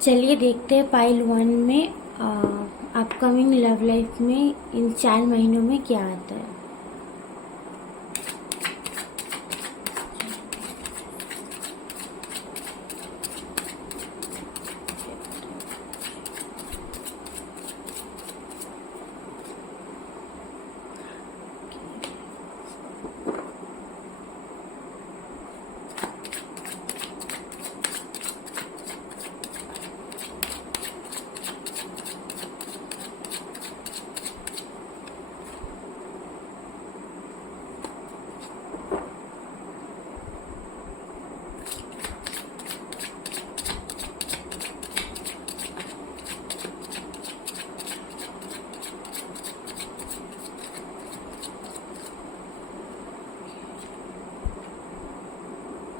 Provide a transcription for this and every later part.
चलिए देखते हैं पाइल 1 में अपकमिंग लव लाइफ में इन 4 महीनों में क्या आता है।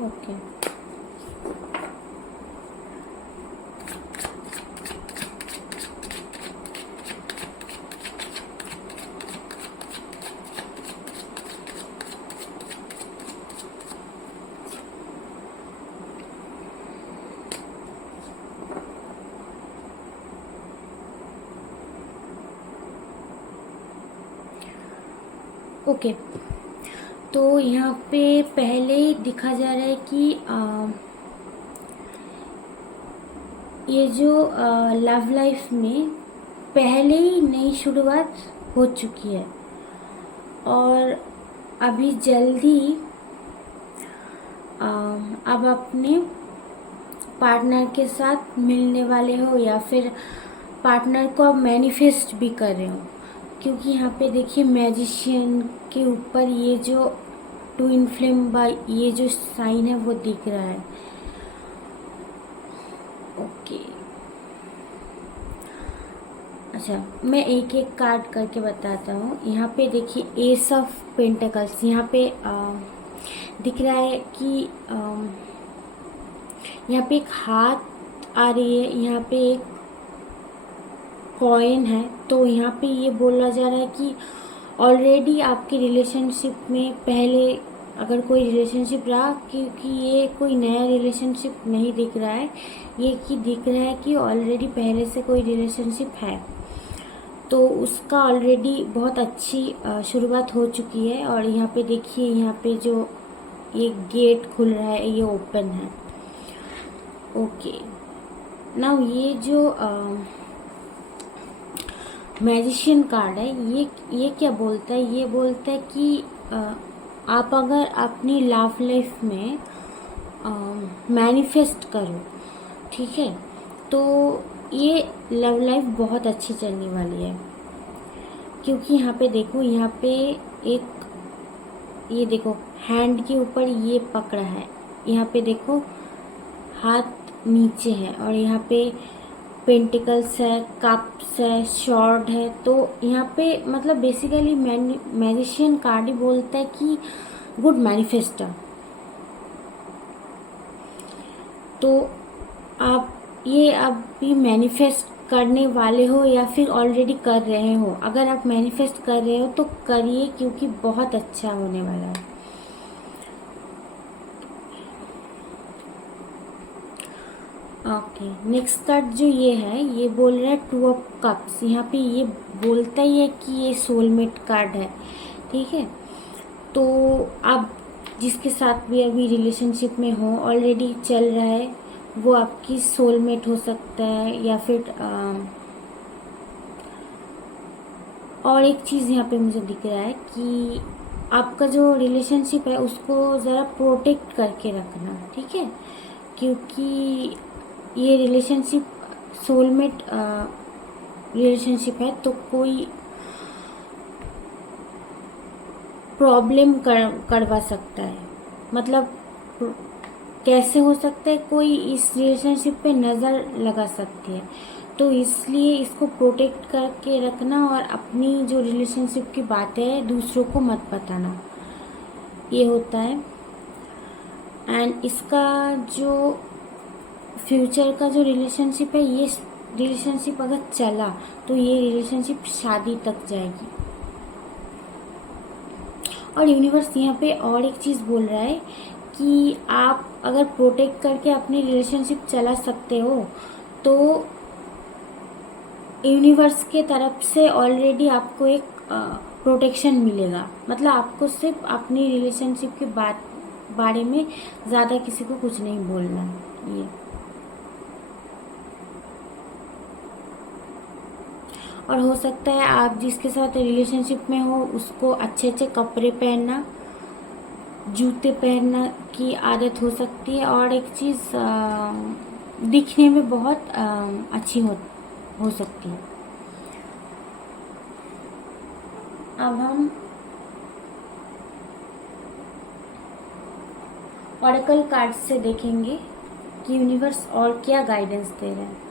ओके ओके तो यहाँ पे पहले ही दिखा जा रहा है कि ये जो लव लाइफ में पहले ही नई शुरुआत हो चुकी है और अभी जल्दी अब अपने पार्टनर के साथ मिलने वाले हो या फिर पार्टनर को आप मैनिफेस्ट भी कर रहे हो, क्योंकि यहाँ पे देखिए मैजिशियन के ऊपर ये जो ट्विन फ्लेम बाय ये जो साइन है वो दिख रहा है। ओके अच्छा, मैं एक एक कार्ड करके बताता हूँ। यहाँ पे देखिए एस ऑफ पेंटिकल्स, यहाँ पे दिख रहा है कि यहाँ पे एक हाथ आ रही है, यहाँ पे एक कॉइन है। तो यहाँ पे ये बोला जा रहा है कि ऑलरेडी आपके रिलेशनशिप में पहले अगर कोई रिलेशनशिप रहा, क्योंकि ये कोई नया रिलेशनशिप नहीं दिख रहा है, ये कि दिख रहा है कि ऑलरेडी पहले से कोई रिलेशनशिप है, तो उसका ऑलरेडी बहुत अच्छी शुरुआत हो चुकी है। और यहाँ पे देखिए यहाँ पे जो ये गेट खुल रहा है ये ओपन है। ओके नाउ ये जो मैजिशियन कार्ड है ये क्या बोलता है, ये बोलता है कि आप अगर अपनी लव लाइफ में मैनिफेस्ट करो, ठीक है, तो ये लव लाइफ बहुत अच्छी चलने वाली है। क्योंकि यहाँ पे देखो, यहाँ पे एक ये देखो हैंड के ऊपर ये पकड़ा है, यहाँ पे देखो हाथ नीचे है और यहाँ पे पेंटिकल्स है, कप्स है, शॉर्ड है। तो यहाँ पे मतलब बेसिकली मैजिशियन कार्ड ही बोलता है कि गुड मैनिफेस्टर। तो आप ये अभी मैनिफेस्ट करने वाले हो या फिर ऑलरेडी कर रहे हो। अगर आप मैनिफेस्ट कर रहे हो तो करिए, क्योंकि बहुत अच्छा होने वाला है। ओके नेक्स्ट कार्ड जो ये है ये बोल रहा है टू ऑफ कप्स। यहाँ पे ये बोलता ही है कि ये सोलमेट कार्ड है, ठीक है। तो आप जिसके साथ भी अभी रिलेशनशिप में हो, ऑलरेडी चल रहा है, वो आपकी सोलमेट हो सकता है। या फिर और एक चीज़ यहाँ पे मुझे दिख रहा है कि आपका जो रिलेशनशिप है उसको ज़रा प्रोटेक्ट करके रखना, ठीक है, क्योंकि ये रिलेशनशिप सोलमेट रिलेशनशिप है, तो कोई प्रॉब्लम करवा सकता है। मतलब कैसे हो सकता है, कोई इस रिलेशनशिप पे नज़र लगा सकती है। तो इसलिए इसको प्रोटेक्ट करके रखना और अपनी जो रिलेशनशिप की बातें हैं दूसरों को मत बताना, ये होता है। एंड इसका जो फ्यूचर का जो रिलेशनशिप है, ये रिलेशनशिप अगर चला तो ये रिलेशनशिप शादी तक जाएगी। और यूनिवर्स यहाँ पे और एक चीज़ बोल रहा है कि आप अगर प्रोटेक्ट करके अपनी रिलेशनशिप चला सकते हो तो यूनिवर्स के तरफ से ऑलरेडी आपको एक प्रोटेक्शन मिलेगा। मतलब आपको सिर्फ अपनी रिलेशनशिप के बारे में ज़्यादा किसी को कुछ नहीं बोलना है। ये और हो सकता है आप जिसके साथ रिलेशनशिप में हो उसको अच्छे अच्छे कपड़े पहनना, जूते पहनना की आदत हो सकती है। और एक चीज़ दिखने में बहुत अच्छी हो सकती है। अब हम ऑरेकल कार्ड से देखेंगे कि यूनिवर्स और क्या गाइडेंस दे रहे हैं।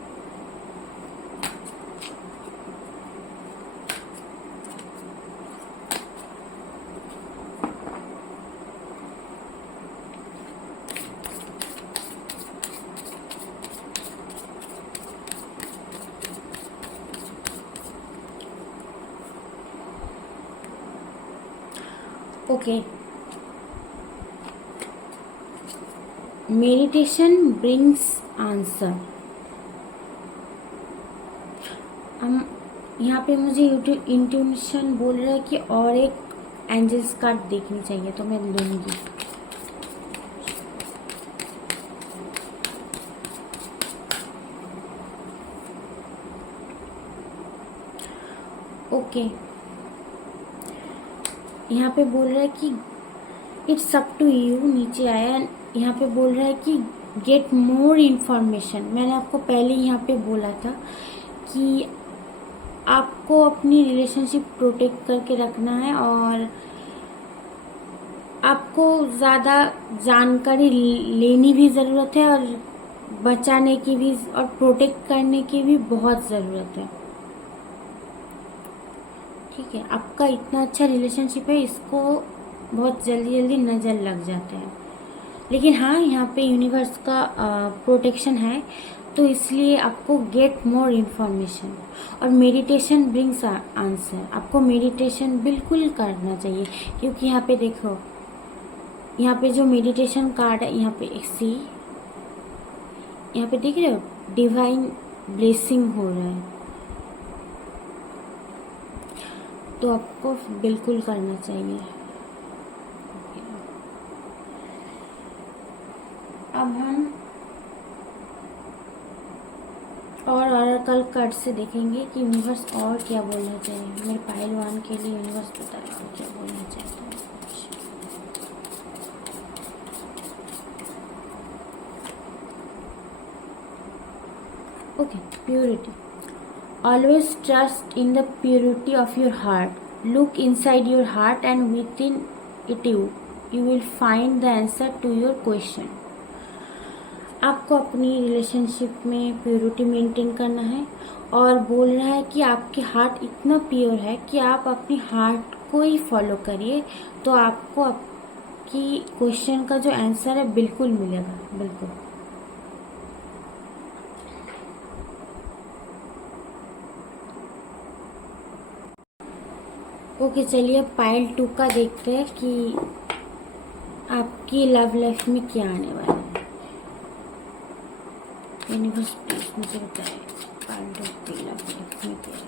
Okay, meditation brings answer. हम यहाँ पे मुझे इंट्यूशन बोल रहा है कि और एक एंजल्स कार्ड देखनी चाहिए, तो मैं लूँगी। ओके, यहाँ पे बोल रहा है कि इट्स अप टू यू, नीचे आया। यहाँ पे बोल रहा है कि गेट मोर इन्फॉर्मेशन। मैंने आपको पहले यहाँ पे बोला था कि आपको अपनी रिलेशनशिप प्रोटेक्ट करके रखना है और आपको ज़्यादा जानकारी लेनी भी ज़रूरत है और बचाने की भी और प्रोटेक्ट करने की भी बहुत ज़रूरत है। ठीक है, आपका इतना अच्छा रिलेशनशिप है, इसको बहुत जल्दी जल्दी नज़र लग जाता है। लेकिन हाँ, यहाँ पे यूनिवर्स का प्रोटेक्शन है, तो इसलिए आपको गेट मोर इन्फॉर्मेशन। और मेडिटेशन ब्रिंग्स आंसर। आपको मेडिटेशन बिल्कुल करना चाहिए, क्योंकि यहाँ पे देखो, यहाँ पे जो मेडिटेशन कार्ड है, यहाँ पे एक सी, यहाँ पे देख रहे हो डिवाइन ब्लेसिंग हो रहा है, तो आपको बिल्कुल करना चाहिए। अब हम और ऑरेकल कार्ड से देखेंगे कि यूनिवर्स और क्या बोलना चाहिए। मेरे पाइल 1 के लिए यूनिवर्स बता रहा है क्या बोलना चाहता है। Okay, purity. Always trust in the purity of your heart. Look inside your heart and within it you will find the answer to your question. आपको अपनी रिलेशनशिप में प्योरिटी मेंटेन करना है और बोल रहा है कि आपके हार्ट इतना प्योर है कि आप अपनी हार्ट को ही फॉलो करिए, तो आपको आपकी क्वेश्चन का जो आंसर है बिल्कुल मिलेगा, बिल्कुल। ओके, चलिए पाइल 2 का देखते हैं कि आपकी लव लाइफ में क्या आने वाला है। यूनिवर्स प्लीज मुझे बताए पाइल 2 की लव लाइफ में क्या है।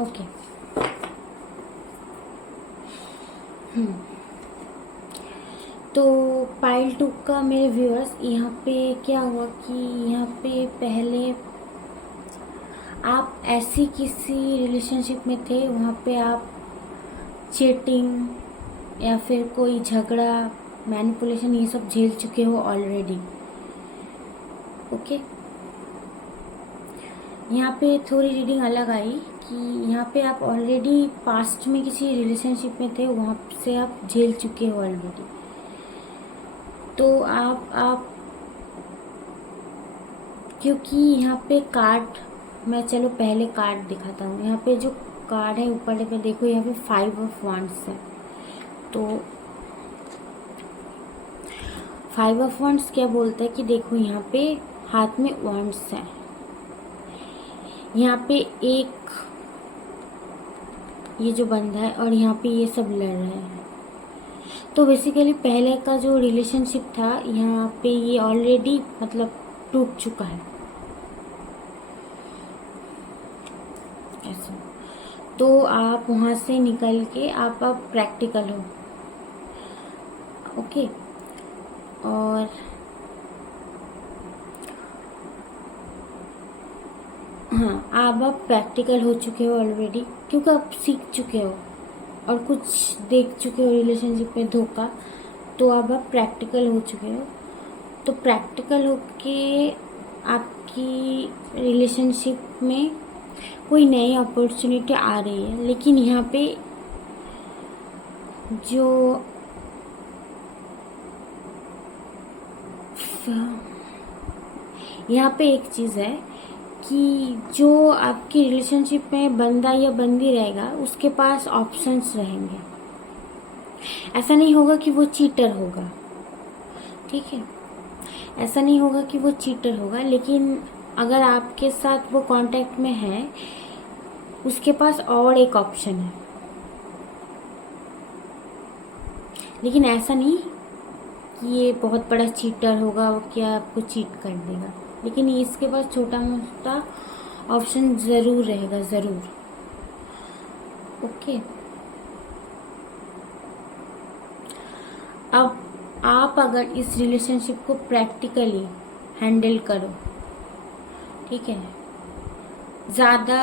ओके, तो पाइल 2 का मेरे व्यूअर्स, यहाँ पे क्या हुआ कि यहाँ पे पहले आप ऐसी किसी रिलेशनशिप में थे वहाँ पे आप चीटिंग या फिर कोई झगड़ा, मैनिपुलेशन, ये सब झेल चुके हो ऑलरेडी। ओके, यहाँ पे थोड़ी रीडिंग अलग आई कि यहाँ पे आप ऑलरेडी पास्ट में किसी रिलेशनशिप में थे, वहाँ से आप झेल चुके हो ऑलरेडी। तो आप क्योंकि यहाँ पे कार्ड, मैं चलो पहले कार्ड दिखाता हूँ। यहाँ पे जो कार्ड है ऊपर पे देखो, यहाँ पे 5 ऑफ वांड्स है। तो 5 ऑफ वांड्स क्या बोलता है कि देखो यहाँ पे हाथ में वांड्स है, यहाँ पे एक ये जो बंदा है और यहाँ पे ये सब लड़ रहे हैं। तो बेसिकली पहले का जो रिलेशनशिप था यहाँ पे ये ऑलरेडी मतलब टूट चुका है ऐसा। तो आप वहाँ से निकल के आप प्रैक्टिकल हो। ओके, और हाँ, आप प्रैक्टिकल हो चुके हो ऑलरेडी, क्योंकि आप सीख चुके हो और कुछ देख चुके हो रिलेशनशिप में धोखा। तो अब आप प्रैक्टिकल हो चुके हो। तो प्रैक्टिकल होके आपकी रिलेशनशिप में कोई नई अपॉर्चुनिटी आ रही है। लेकिन यहाँ पे जो यहाँ पे एक चीज़ है कि जो आपकी रिलेशनशिप में बंदा या बंदी रहेगा उसके पास ऑप्शंस रहेंगे। ऐसा नहीं होगा कि वो चीटर होगा, ठीक है, ऐसा नहीं होगा कि वो चीटर होगा, लेकिन अगर आपके साथ वो कांटेक्ट में है उसके पास और एक ऑप्शन है। लेकिन ऐसा नहीं कि ये बहुत बड़ा चीटर होगा कि आपको चीट कर देगा, लेकिन इसके पास छोटा मोटा ऑप्शन ज़रूर रहेगा, ज़रूर। ओके, अब आप अगर इस रिलेशनशिप को प्रैक्टिकली हैंडल करो, ठीक है, ज़्यादा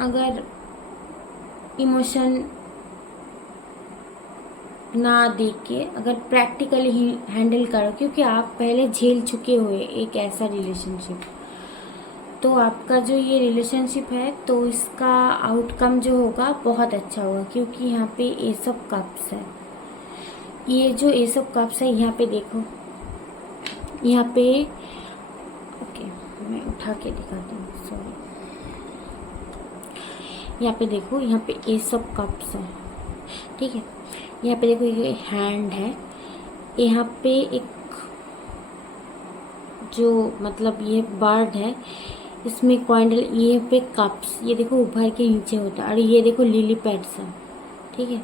अगर इमोशन ना देख के अगर प्रैक्टिकली ही हैंडल करो, क्योंकि आप पहले झेल चुके हुए एक ऐसा रिलेशनशिप, तो आपका जो ये रिलेशनशिप है तो इसका आउटकम जो होगा बहुत अच्छा होगा। क्योंकि यहाँ पे एस ऑफ कप्स है, ये जो एस ऑफ कप्स है यहाँ पे देखो, यहाँ पे ओके मैं उठा के दिखाती हूँ, सॉरी, यहाँ पे देखो, यहाँ पे एस ऑफ कप्स है, ठीक है। यहाँ पे देखो ये हैंड है, यहाँ पे एक जो मतलब ये बर्ड है, इसमें क्वांडल, ये पे कप्स, ये देखो ऊपर के नीचे होता है, और ये देखो लिली पैड्स है, ठीक है।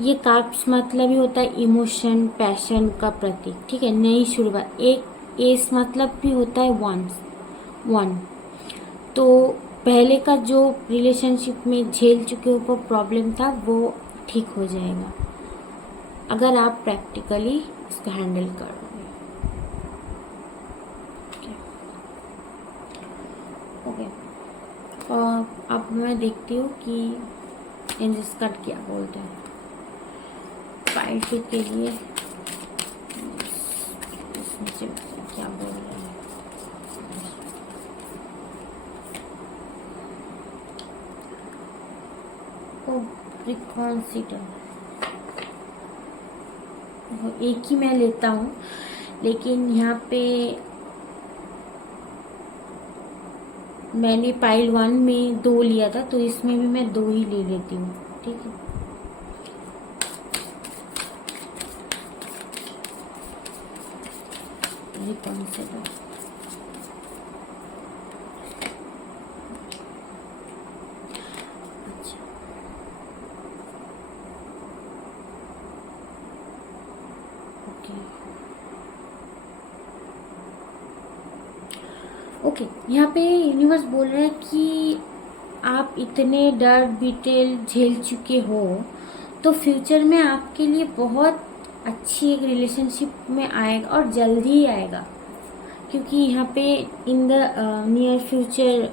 ये कप्स मतलब ही होता है इमोशन, पैशन का प्रतीक, ठीक है, नई शुरुआत। एक एस मतलब भी होता है वन। तो पहले का जो रिलेशनशिप में झेल चुके हो वो प्रॉब्लम था, वो ठीक हो जाएगा अगर आप प्रैक्टिकली इसको हैंडल करोगे। ओके, और अब मैं देखती हूँ कि एंजल्स कार्ड क्या बोलते हैं पाइल के लिए, इसमें से क्या बोल रहे हैं। रिकॉन्सिडर, एक ही मैं लेता हूँ, लेकिन यहाँ पे मैंने पाइल 1 में 2 लिया था, तो इसमें भी मैं 2 ही ले लेती हूँ, ठीक है। रिकॉन्सिडर, ओके, यहाँ पे यूनिवर्स बोल रहा है कि आप इतने डर बिटेल झेल चुके हो, तो फ्यूचर में आपके लिए बहुत अच्छी एक रिलेशनशिप में आएगा और जल्दी ही आएगा। क्योंकि यहाँ पे in the near future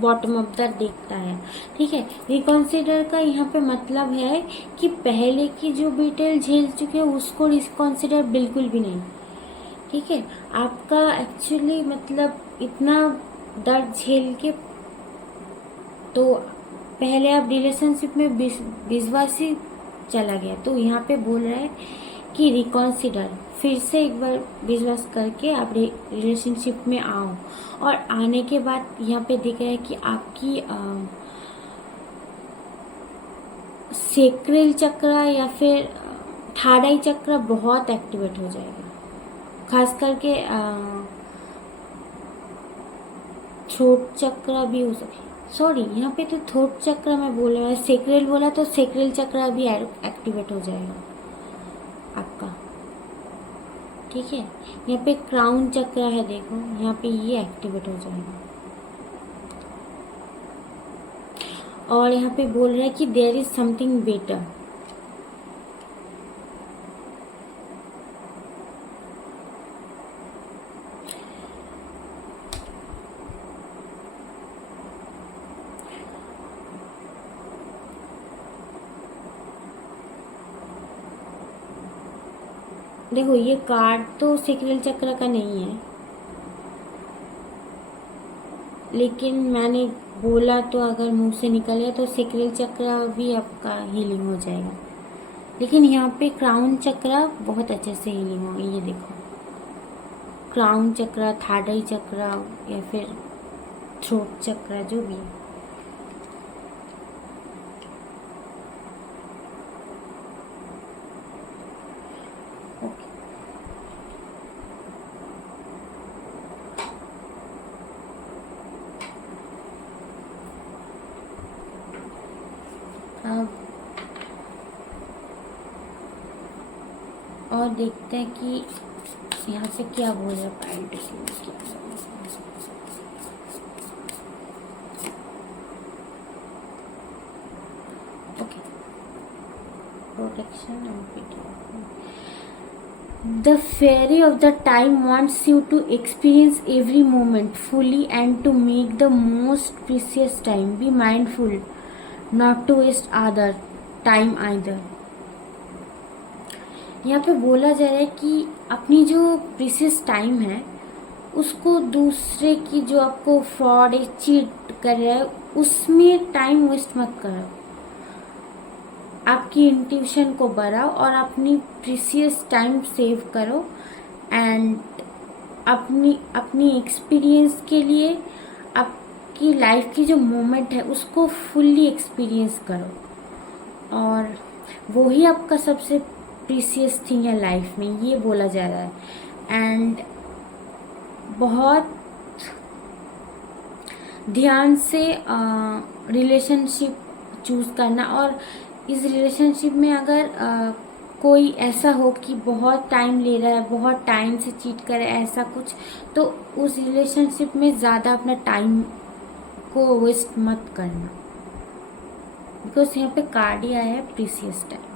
bottom of the देखता है। ठीक है, रिकॉन्सिडर का यहाँ पे मतलब है कि पहले की जो बीटल झेल चुके हैं उसको रिकॉन्सिडर बिल्कुल भी नहीं। ठीक है, आपका एक्चुअली मतलब इतना दर्द झेल के तो पहले आप रिलेशनशिप में विश्वास ही चला गया, तो यहाँ पे बोल रहा है कि रिकॉन्सिडर, फिर से एक बार विश्वास करके आप रिलेशनशिप में आओ। और आने के बाद यहाँ पे दिख रहा है कि आपकी सेक्रेल चक्र या फिर थाड़ाई चक्र बहुत एक्टिवेट हो जाएगा, खास करके थ्रोट चक्र भी हो सके, सॉरी यहाँ पे तो थ्रोट चक्र मैं बोल रहा हूँ, सेक्रेल बोला तो सेक्रेल चक्र भी एक्टिवेट हो जाएगा आपका। ठीक है, यहाँ पे क्राउन चक्र है, देखो यहाँ पे ये एक्टिवेट हो जाएगा। और यहाँ पे बोल रहा है कि देयर इज समथिंग बेटर। देखो ये कार्ड तो सेक्रेल चक्र का नहीं है, लेकिन मैंने बोला तो अगर मुंह से निकल गया तो सेक्रेल चक्र भी आपका हीलिंग हो जाएगा। लेकिन यहाँ पे क्राउन चक्र बहुत अच्छे से हीलिंग होगी। ये देखो क्राउन चक्र, थर्ड आई चक्र या फिर थ्रोट चक्र जो भी है। ओके, अब और देखते हैं कि यहाँ पे क्या बोल रहा है पाइल टेकिंग में क्या बोल रहा है। Okay, protection and PT. The fairy of the time wants you to experience every moment fully and to make the most precious time. Be mindful not to waste other time either. यहाँ पे बोला जा रहा है कि अपनी जो precious time है उसको दूसरे की जो आपको फ्रॉड या चीट कर रहा है उसमें टाइम वेस्ट मत करो। आपकी इंट्यूशन को बढ़ाओ और अपनी प्रीसियस टाइम सेव करो एंड अपनी एक्सपीरियंस के लिए आपकी लाइफ की जो मोमेंट है उसको फुल्ली एक्सपीरियंस करो। और वो ही आपका सबसे प्रीसियस थिंग है लाइफ में, ये बोला जा रहा है। एंड बहुत ध्यान से रिलेशनशिप चूज करना, और इस रिलेशनशिप में अगर कोई ऐसा हो कि बहुत टाइम ले रहा है, बहुत टाइम से चीट करे ऐसा कुछ, तो उस रिलेशनशिप में ज़्यादा अपना टाइम को वेस्ट मत करना, बिकॉज यहाँ पे कार्ड ही आया है प्रीसियस टाइम।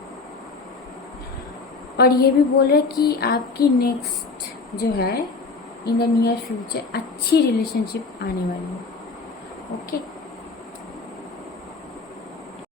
और ये भी बोल रहा है कि आपकी नेक्स्ट जो है इन द नियर फ्यूचर अच्छी रिलेशनशिप आने वाली है। ओके।